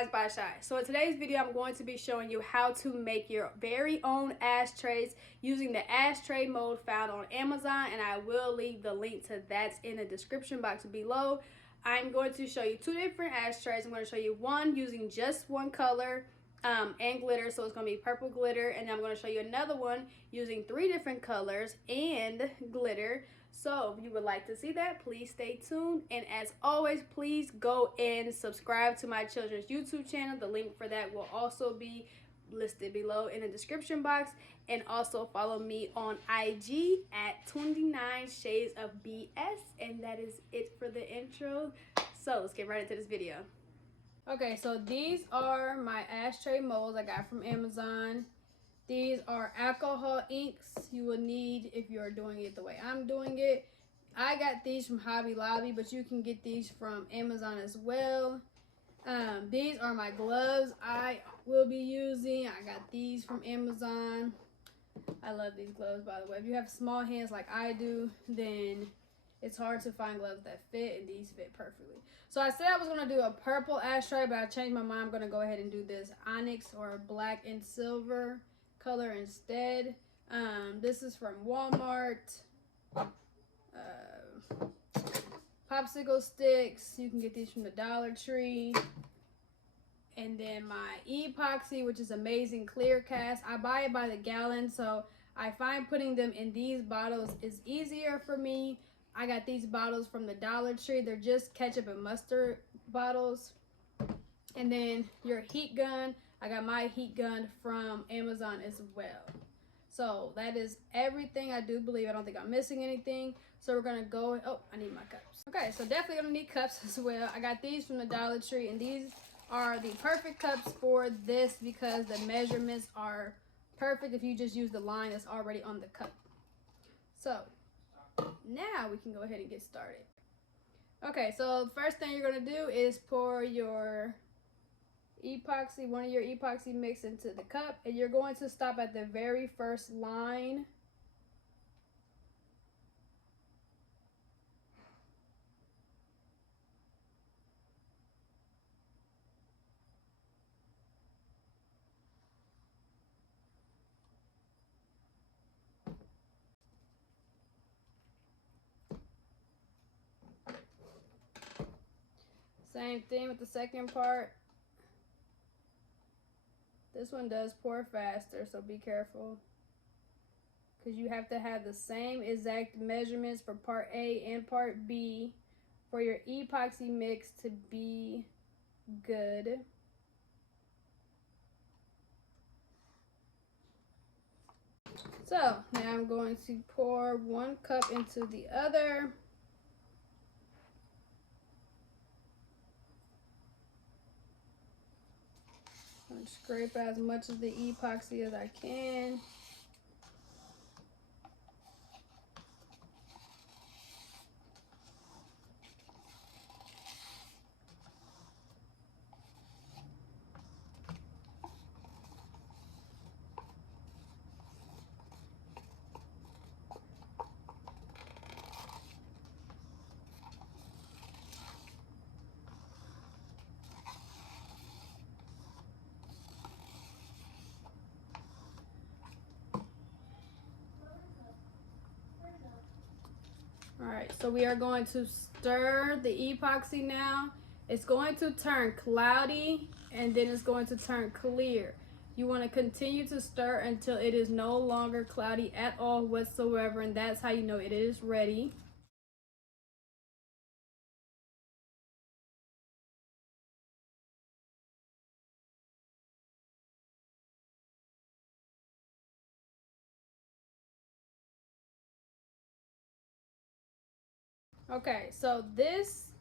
Designs by Shy. So in today's video, I'm going to be showing you how to make your very own ashtrays using the ashtray mold found on Amazon, and I will leave the link to that in the description box below. I'm going to show you two different ashtrays. I'm going to show you one using just one color and glitter, so it's going to be purple glitter, and I'm going to show you another one using 3 different colors and glitter. So if you would like to see that, please stay tuned, and as always, please go and subscribe to my children's YouTube channel. The link for that will also be listed below in the description box, and also follow me on IG at 29 Shades of BS. And that is it for the intro, so let's get right into this video. Okay, so these are my ashtray molds I got from Amazon. These are alcohol inks you will need if you're doing it the way I'm doing it. I got these from Hobby Lobby, but you can get these from Amazon as well. These are my gloves I will be using. I got these from Amazon. I love these gloves, by the way. If you have small hands like I do, then it's hard to find gloves that fit, and these fit perfectly. So I said I was going to do a purple ashtray, but I changed my mind. I'm going to go ahead and do this onyx or black and silver color instead. This is from Walmart. Popsicle sticks, you can get these from the Dollar Tree. And then my Epoxy, which is amazing clear cast. I buy it by the gallon, so I find putting them in these bottles is easier for me. I got these bottles from the Dollar Tree. They're just ketchup and mustard bottles. And then your heat gun, I got my heat gun from Amazon as well. So that is everything, I do believe. I don't think I'm missing anything. So we're gonna go, oh, I need my cups. Okay, so definitely gonna need cups as well. I got these from the Dollar Tree, and these are the perfect cups for this because the measurements are perfect if you just use the line that's already on the cup. So now we can go ahead and get started. Okay, so the first thing you're gonna do is pour your epoxy, one of your epoxy mix into the cup, and you're going to stop at the very first line. Same thing with the second part. This one does pour faster, so be careful, because you have to have the same exact measurements for part A and part B for your epoxy mix to be good. So now I'm going to pour 1 cup into the other. I'm scrape as much of the epoxy as I can. Alright, so we are going to stir the epoxy now. It's going to turn cloudy, and then it's going to turn clear. You want to continue to stir until it is no longer cloudy at all whatsoever, and that's how you know it is ready. Okay, so this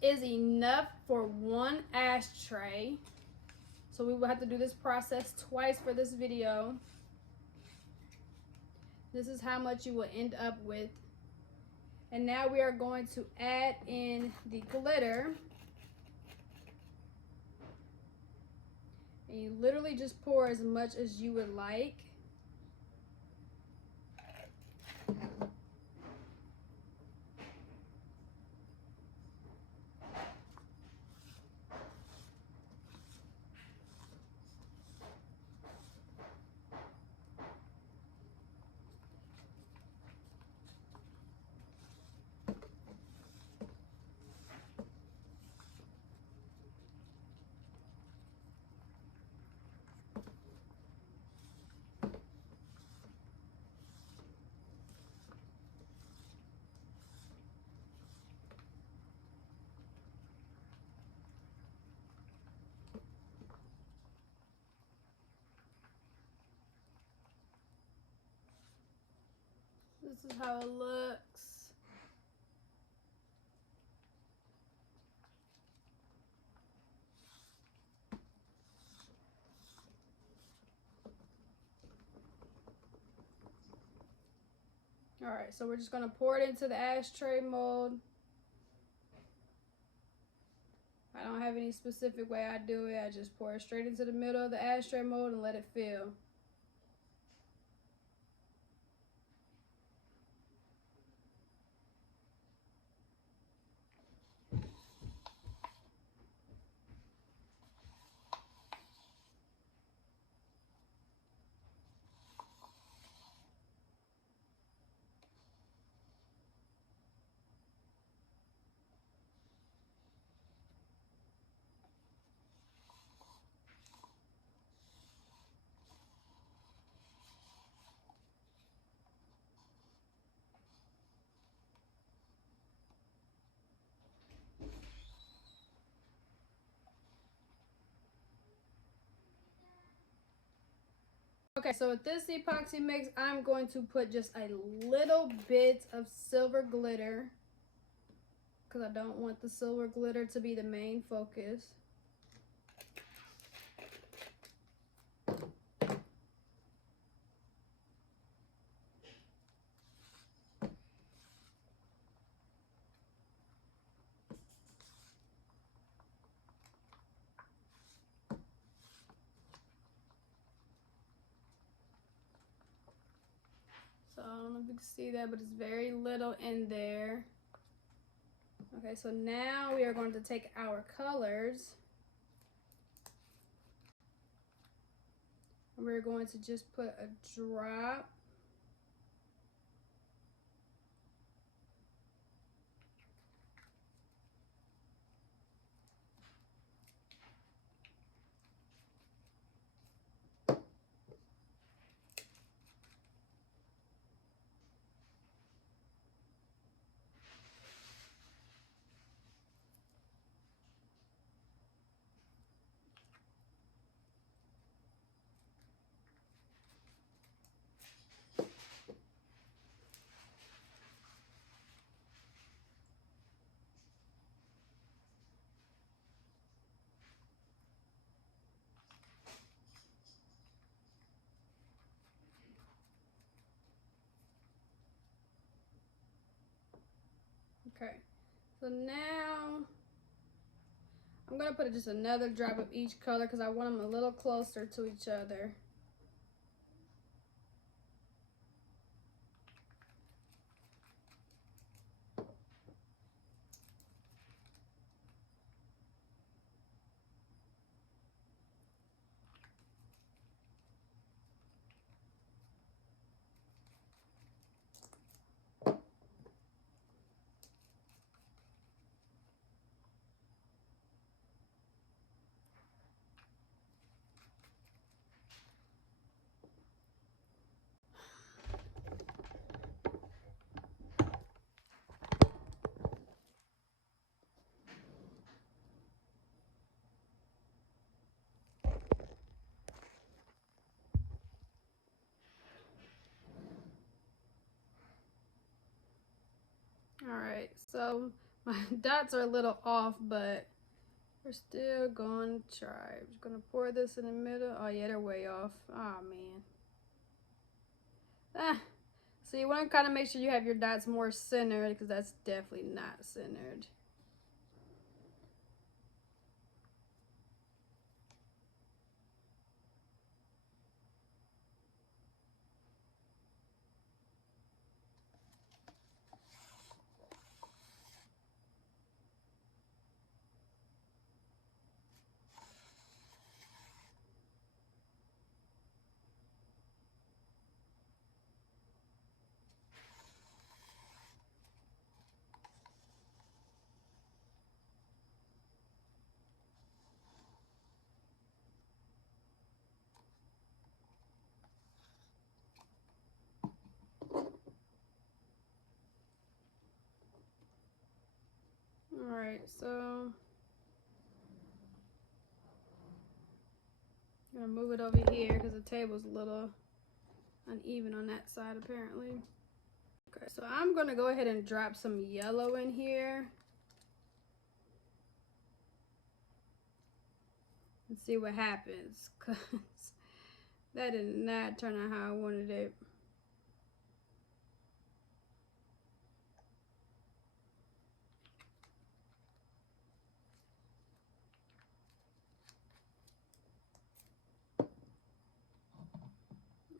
is enough for 1 ashtray. So we will have to do this process twice for this video. This is how much you will end up with. And now we are going to add in the glitter. And you literally just pour as much as you would like. This is how it looks. All right, so we're just gonna pour it into the ashtray mold. I don't have any specific way I do it. I just pour it straight into the middle of the ashtray mold and let it fill. Okay, so with this epoxy mix, I'm going to put just a little bit of silver glitter because I don't want the silver glitter to be the main focus. So I don't know if you can see that, but it's very little in there. Okay, so now we are going to take our colors. And we're going to just put a drop. Okay, so now I'm gonna put just another drop of each color because I want them a little closer to each other. All right, so my dots are a little off, but we're still going to try. I'm just gonna pour this in the middle. Oh yeah, they're way off. Oh man. So you want to kind of make sure you have your dots more centered because that's definitely not centered. All right, so I'm gonna move it over here because the table's a little uneven on that side apparently. Okay, so I'm gonna go ahead and drop some yellow in here and see what happens, cause that did not turn out how I wanted it.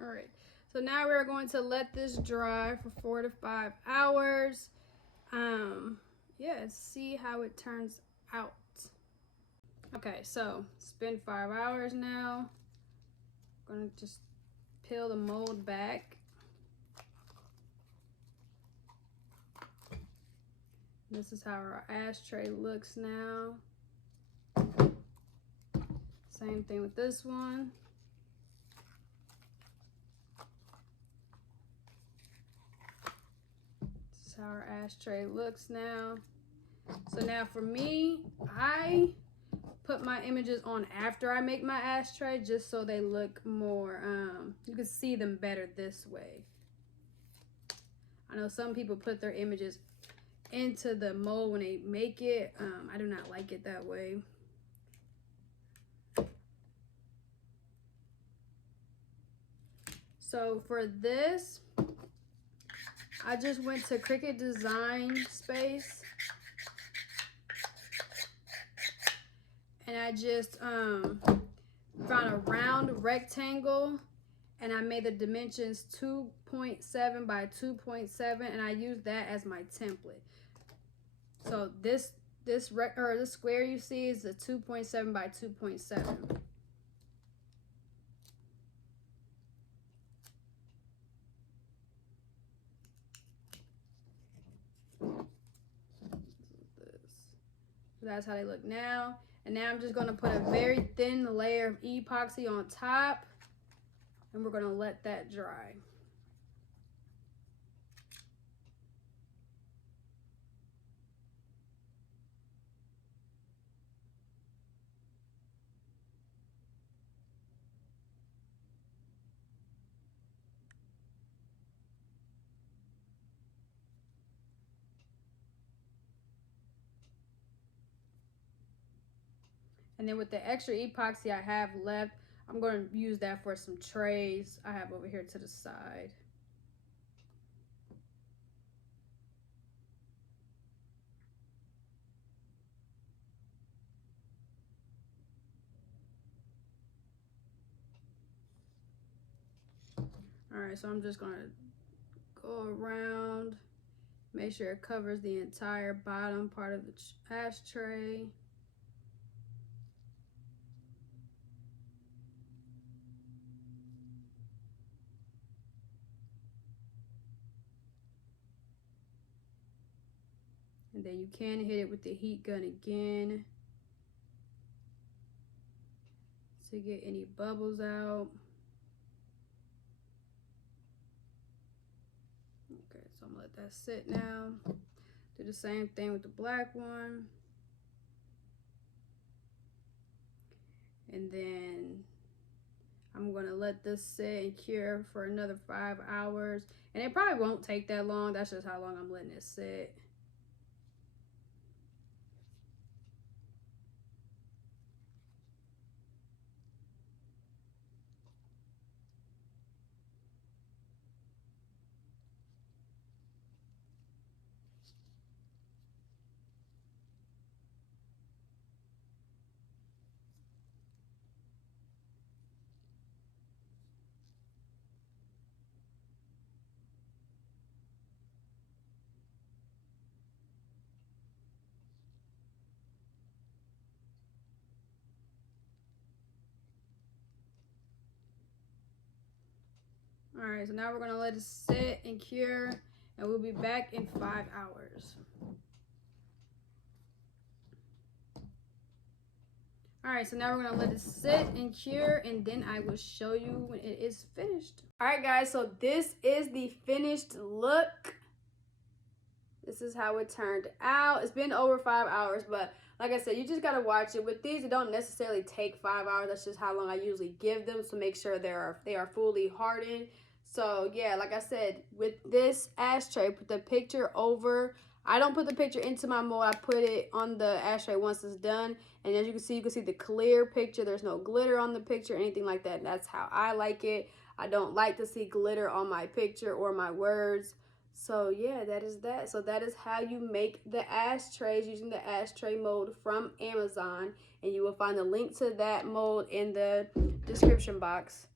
All right, so now we're going to let this dry for 4 to 5 hours. Yeah, see how it turns out. Okay, so it's been 5 hours now. I'm gonna just peel the mold back. This is how our ashtray looks now. Same thing with this one. This is how our ashtray looks now. So now for me, I put my images on after I make my ashtray just so they look more, you can see them better this way. I know some people put their images into the mold when they make it. I do not like it that way. So for this, I just went to Cricut Design Space and I just found a round rectangle and I made the dimensions 2.7 by 2.7 and I used that as my template. So this square you see is a 2.7 by 2.7. That's how they look now. And now I'm just going to put a very thin layer of epoxy on top and we're going to let that dry. And then with the extra epoxy I have left, I'm going to use that for some trays I have over here to the side. All right, so I'm just going to go around, make sure it covers the entire bottom part of the ashtray. And then you can hit it with the heat gun again to get any bubbles out. Okay, so I'm gonna let that sit now. Do the same thing with the black one. And then I'm gonna let this sit and cure for another 5 hours. And it probably won't take that long. That's just how long I'm letting it sit. All right, so now we're gonna let it sit and cure and we'll be back in 5 hours. All right, so now we're gonna let it sit and cure and then I will show you when it is finished. All right, guys, so this is the finished look. This is how it turned out. It's been over 5 hours, but like I said, you just gotta watch it. With these, it don't necessarily take 5 hours. That's just how long I usually give them to make sure they are fully hardened. So yeah, like I said, with this ashtray, put the picture over. I don't put the picture into my mold. I put it on the ashtray once it's done. And as you can see the clear picture. There's no glitter on the picture, anything like that. And that's how I like it. I don't like to see glitter on my picture or my words. So yeah, that is that. So that is how you make the ashtrays using the ashtray mold from Amazon. And you will find the link to that mold in the description box.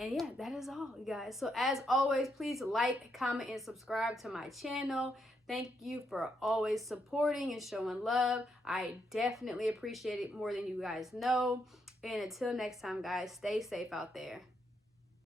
And yeah, that is all, you guys. So as always, please like, comment, and subscribe to my channel. Thank you for always supporting and showing love. I definitely appreciate it more than you guys know. And until next time, guys, stay safe out there.